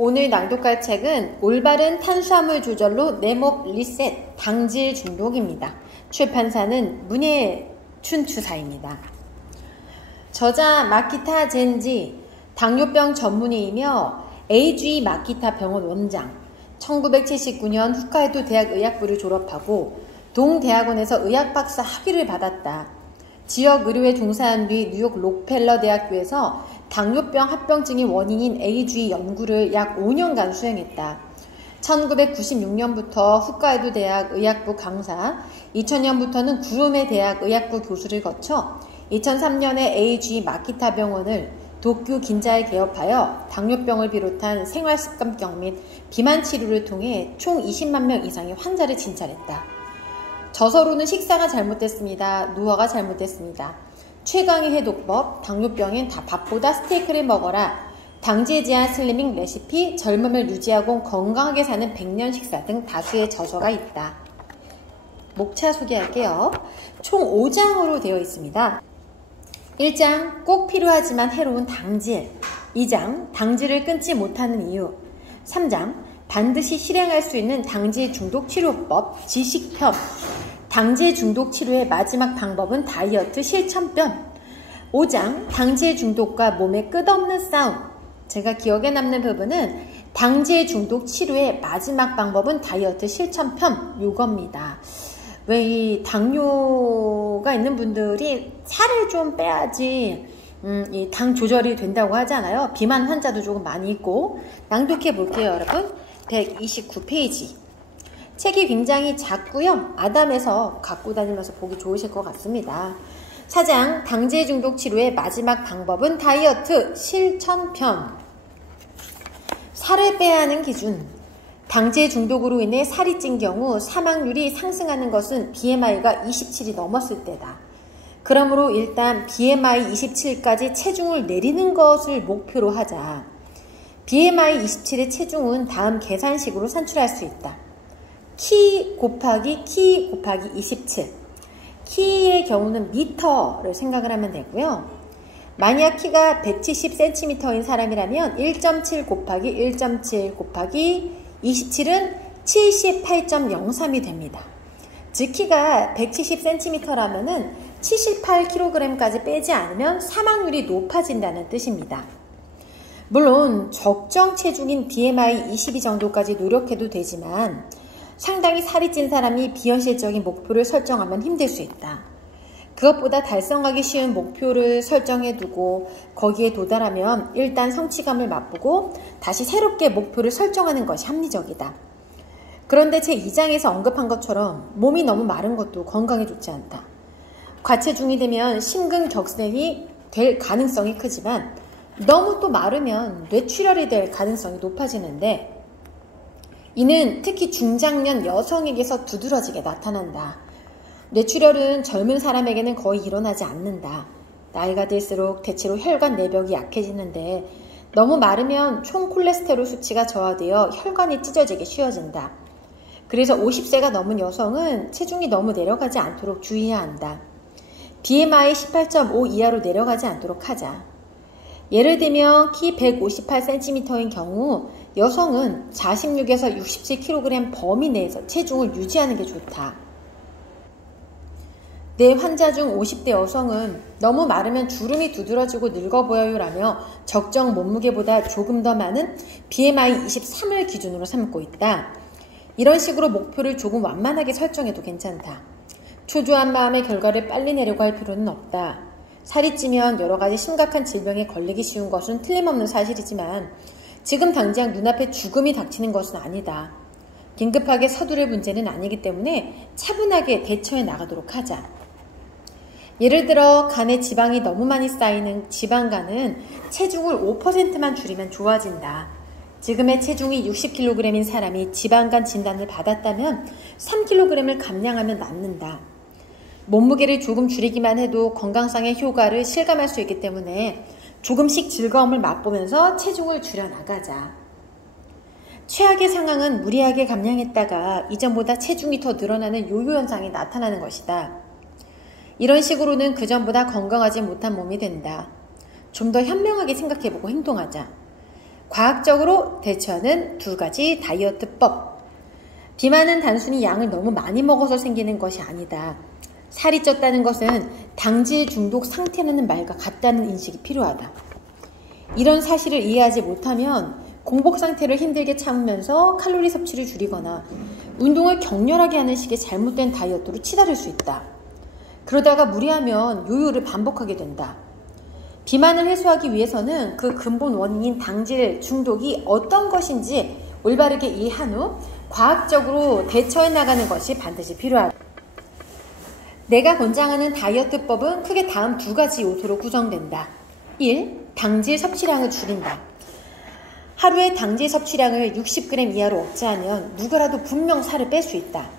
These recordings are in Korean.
오늘 낭독할 책은 올바른 탄수화물 조절로 내 몸 리셋 당질 중독입니다. 출판사는 문예춘추사입니다. 저자 마키타 젠지, 당뇨병 전문의이며 에이주이 마키타 병원 원장, 1979년 홋카이도 대학 의학부를 졸업하고 동대학원에서 의학박사 학위를 받았다. 지역 의료에 종사한 뒤 뉴욕 록펠러 대학교에서 당뇨병 합병증의 원인인 에이주이 연구를 약 5년간 수행했다. 1996년부터 홋카이도 대학 의학부 강사, 2000년부터는 구루메 대학 의학부 교수를 거쳐 2003년에 에이주이 마키타 병원을 도쿄 긴자에 개업하여 당뇨병을 비롯한 생활습관병 및 비만 치료를 통해 총 20만 명 이상의 환자를 진찰했다. 저서로는 식사가 잘못됐습니다. 노화가 잘못됐습니다. 최강의 해독법, 당뇨병엔 다 밥보다 스테이크를 먹어라, 당지에 제한 슬리밍 레시피, 젊음을 유지하고 건강하게 사는 100년 식사 등 다수의 저서가 있다. 목차 소개할게요. 총 5장으로 되어 있습니다. 1장, 꼭 필요하지만 해로운 당질. 2장, 당질을 끊지 못하는 이유. 3장, 반드시 실행할 수 있는 당질 중독 치료법, 지식편. 당질 중독 치료의 마지막 방법은 다이어트 실천편. 5장, 당질 중독과 몸의 끝없는 싸움. 제가 기억에 남는 부분은 당질 중독 치료의 마지막 방법은 다이어트 실천편, 요겁니다. 왜 이 당뇨가 있는 분들이 살을 좀 빼야지 이 당 조절이 된다고 하잖아요. 비만 환자도 조금 많이 있고. 낭독해 볼게요, 여러분. 129페이지. 책이 굉장히 작고요. 아담해서 갖고 다니면서 보기 좋으실 것 같습니다. 4장, 당질 중독 치료의 마지막 방법은 다이어트 실천편. 살을 빼야 하는 기준. 당질 중독으로 인해 살이 찐 경우 사망률이 상승하는 것은 BMI가 27이 넘었을 때다. 그러므로 일단 BMI 27까지 체중을 내리는 것을 목표로 하자. BMI 27의 체중은 다음 계산식으로 산출할 수 있다. 키 곱하기 27. 키의 경우는 미터를 생각을 하면 되고요. 만약 키가 170cm인 사람이라면 1.7 곱하기 1.7 곱하기 27은 78.03이 됩니다. 즉 키가 170cm라면 78kg까지 빼지 않으면 사망률이 높아진다는 뜻입니다. 물론 적정 체중인 BMI 22 정도까지 노력해도 되지만 상당히 살이 찐 사람이 비현실적인 목표를 설정하면 힘들 수 있다. 그것보다 달성하기 쉬운 목표를 설정해두고 거기에 도달하면 일단 성취감을 맛보고 다시 새롭게 목표를 설정하는 것이 합리적이다. 그런데 제2장에서 언급한 것처럼 몸이 너무 마른 것도 건강에 좋지 않다. 과체중이 되면 심근경색이 될 가능성이 크지만 너무 또 마르면 뇌출혈이 될 가능성이 높아지는데 이는 특히 중장년 여성에게서 두드러지게 나타난다. 뇌출혈은 젊은 사람에게는 거의 일어나지 않는다. 나이가 들수록 대체로 혈관 내벽이 약해지는데 너무 마르면 총 콜레스테롤 수치가 저하되어 혈관이 찢어지기 쉬워진다. 그래서 50세가 넘은 여성은 체중이 너무 내려가지 않도록 주의해야 한다. BMI 18.5 이하로 내려가지 않도록 하자. 예를 들면 키 158cm인 경우 여성은 46에서 67kg 범위 내에서 체중을 유지하는 게 좋다. 내 환자 중 50대 여성은 너무 마르면 주름이 두드러지고 늙어 보여요 라며 적정 몸무게보다 조금 더 많은 BMI 23을 기준으로 삼고 있다. 이런 식으로 목표를 조금 완만하게 설정해도 괜찮다. 초조한 마음의 결과를 빨리 내려고 할 필요는 없다. 살이 찌면 여러 가지 심각한 질병에 걸리기 쉬운 것은 틀림없는 사실이지만 지금 당장 눈앞에 죽음이 닥치는 것은 아니다. 긴급하게 서두를 문제는 아니기 때문에 차분하게 대처해 나가도록 하자. 예를 들어 간에 지방이 너무 많이 쌓이는 지방간은 체중을 5%만 줄이면 좋아진다. 지금의 체중이 60kg인 사람이 지방간 진단을 받았다면 3kg을 감량하면 낫는다. 몸무게를 조금 줄이기만 해도 건강상의 효과를 실감할 수 있기 때문에 조금씩 즐거움을 맛보면서 체중을 줄여나가자. 최악의 상황은 무리하게 감량했다가 이전보다 체중이 더 늘어나는 요요 현상이 나타나는 것이다. 이런 식으로는 그전보다 건강하지 못한 몸이 된다. 좀 더 현명하게 생각해보고 행동하자. 과학적으로 대처하는 두 가지 다이어트법. 비만은 단순히 양을 너무 많이 먹어서 생기는 것이 아니다. 살이 쪘다는 것은 당질 중독 상태라는 말과 같다는 인식이 필요하다. 이런 사실을 이해하지 못하면 공복 상태를 힘들게 참으면서 칼로리 섭취를 줄이거나 운동을 격렬하게 하는 식의 잘못된 다이어트로 치달을 수 있다. 그러다가 무리하면 요요를 반복하게 된다. 비만을 해소하기 위해서는 그 근본 원인인 당질 중독이 어떤 것인지 올바르게 이해한 후 과학적으로 대처해 나가는 것이 반드시 필요하다. 내가 권장하는 다이어트법은 크게 다음 두 가지 요소로 구성된다. 1. 당질 섭취량을 줄인다. 하루에 당질 섭취량을 60g 이하로 억제하면 누구라도 분명 살을 뺄 수 있다.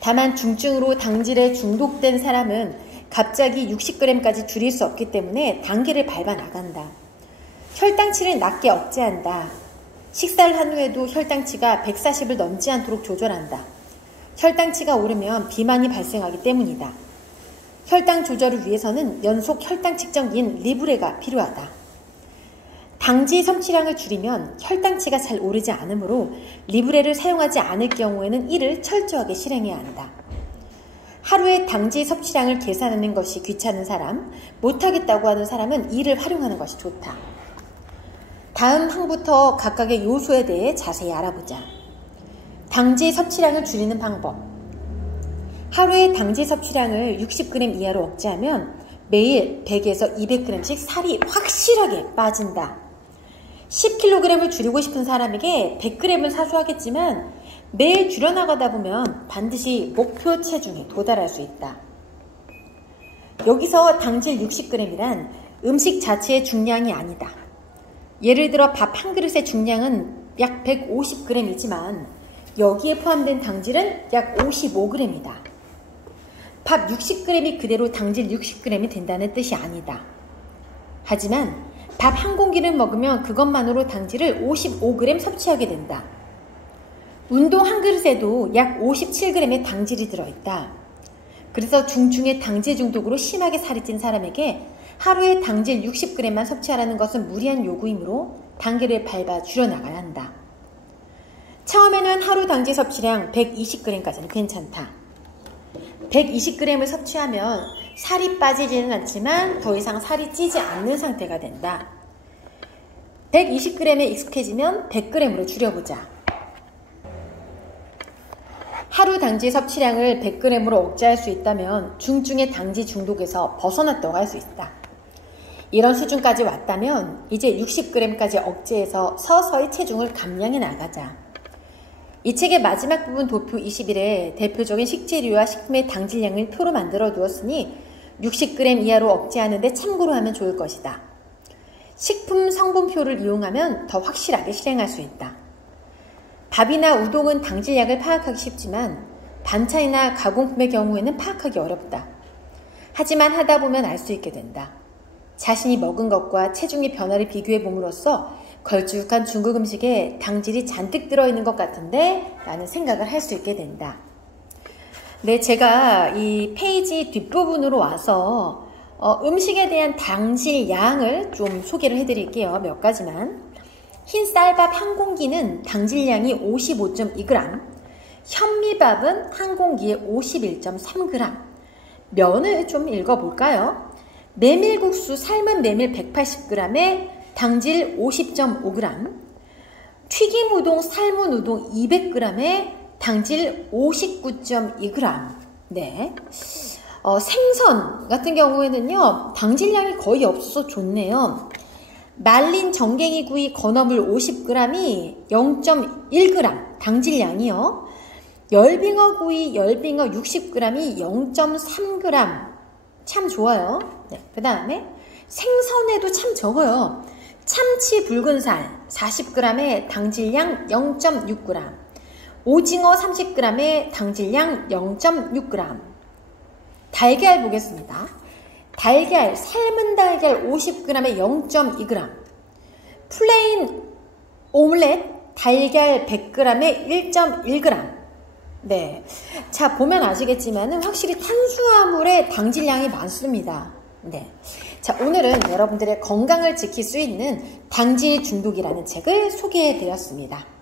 다만 중증으로 당질에 중독된 사람은 갑자기 60g까지 줄일 수 없기 때문에 단계를 밟아 나간다. 혈당치를 낮게 억제한다. 식사를 한 후에도 혈당치가 140을 넘지 않도록 조절한다. 혈당치가 오르면 비만이 발생하기 때문이다. 혈당 조절을 위해서는 연속 혈당 측정기인 리브레가 필요하다. 당질 섭취량을 줄이면 혈당치가 잘 오르지 않으므로 리브레를 사용하지 않을 경우에는 이를 철저하게 실행해야 한다. 하루에 당질 섭취량을 계산하는 것이 귀찮은 사람, 못하겠다고 하는 사람은 이를 활용하는 것이 좋다. 다음 항부터 각각의 요소에 대해 자세히 알아보자. 당질 섭취량을 줄이는 방법. 하루에 당질 섭취량을 60g 이하로 억제하면 매일 100에서 200g씩 살이 확실하게 빠진다. 10kg을 줄이고 싶은 사람에게 100g은 사소하겠지만 매일 줄여나가다 보면 반드시 목표 체중에 도달할 수 있다. 여기서 당질 60g이란 음식 자체의 중량이 아니다. 예를 들어 밥 한 그릇의 중량은 약 150g이지만 여기에 포함된 당질은 약 55g이다. 밥 60g이 그대로 당질 60g이 된다는 뜻이 아니다. 하지만 밥 한 공기를 먹으면 그것만으로 당질을 55g 섭취하게 된다. 운동 한 그릇에도 약 57g의 당질이 들어있다. 그래서 중증의 당질 중독으로 심하게 살이 찐 사람에게 하루에 당질 60g만 섭취하라는 것은 무리한 요구이므로 단계를 밟아 줄여나가야 한다. 처음에는 하루 당질 섭취량 120g까지는 괜찮다. 120g을 섭취하면 살이 빠지지는 않지만 더 이상 살이 찌지 않는 상태가 된다. 120g에 익숙해지면 100g으로 줄여보자. 하루 당질 섭취량을 100g으로 억제할 수 있다면 중증의 당질 중독에서 벗어났다고 할 수 있다. 이런 수준까지 왔다면 이제 60g까지 억제해서 서서히 체중을 감량해 나가자. 이 책의 마지막 부분 도표 20일에 대표적인 식재료와 식품의 당질량을 표로 만들어 두었으니 60g 이하로 억제하는 데 참고로 하면 좋을 것이다. 식품 성분표를 이용하면 더 확실하게 실행할 수 있다. 밥이나 우동은 당질량을 파악하기 쉽지만 반찬이나 가공품의 경우에는 파악하기 어렵다. 하지만 하다 보면 알 수 있게 된다. 자신이 먹은 것과 체중의 변화를 비교해 봄으로써 걸쭉한 중국 음식에 당질이 잔뜩 들어있는 것 같은데 라는 생각을 할 수 있게 된다. 네, 제가 이 페이지 뒷부분으로 와서 음식에 대한 당질 양을 좀 소개를 해드릴게요. 몇 가지만. 흰 쌀밥 한 공기는 당질량이 55.2g, 현미밥은 한 공기에 51.3g, 면을 좀 읽어볼까요? 메밀국수 삶은 메밀 180g에 당질 50.5g, 튀김 우동 삶은 우동 200g에 당질 59.2g. 네. 생선 같은 경우에는요, 당질량이 거의 없어서 좋네요. 말린 정갱이 구이 건어물 50g이 0.1g 당질량이요. 열빙어 구이 열빙어 60g이 0.3g 참 좋아요. 네, 그 다음에 생선에도 참 적어요. 참치 붉은살 40g에 당질량 0.6g, 오징어 30g에 당질량 0.6g. 달걀 보겠습니다. 달걀, 삶은 달걀 50g에 0.2g, 플레인 오믈렛 달걀 100g에 1.1g. 네, 자 보면 아시겠지만은 확실히 탄수화물의 당질량이 많습니다. 네. 자, 오늘은 여러분들의 건강을 지킬 수 있는 당질 중독이라는 책을 소개해 드렸습니다.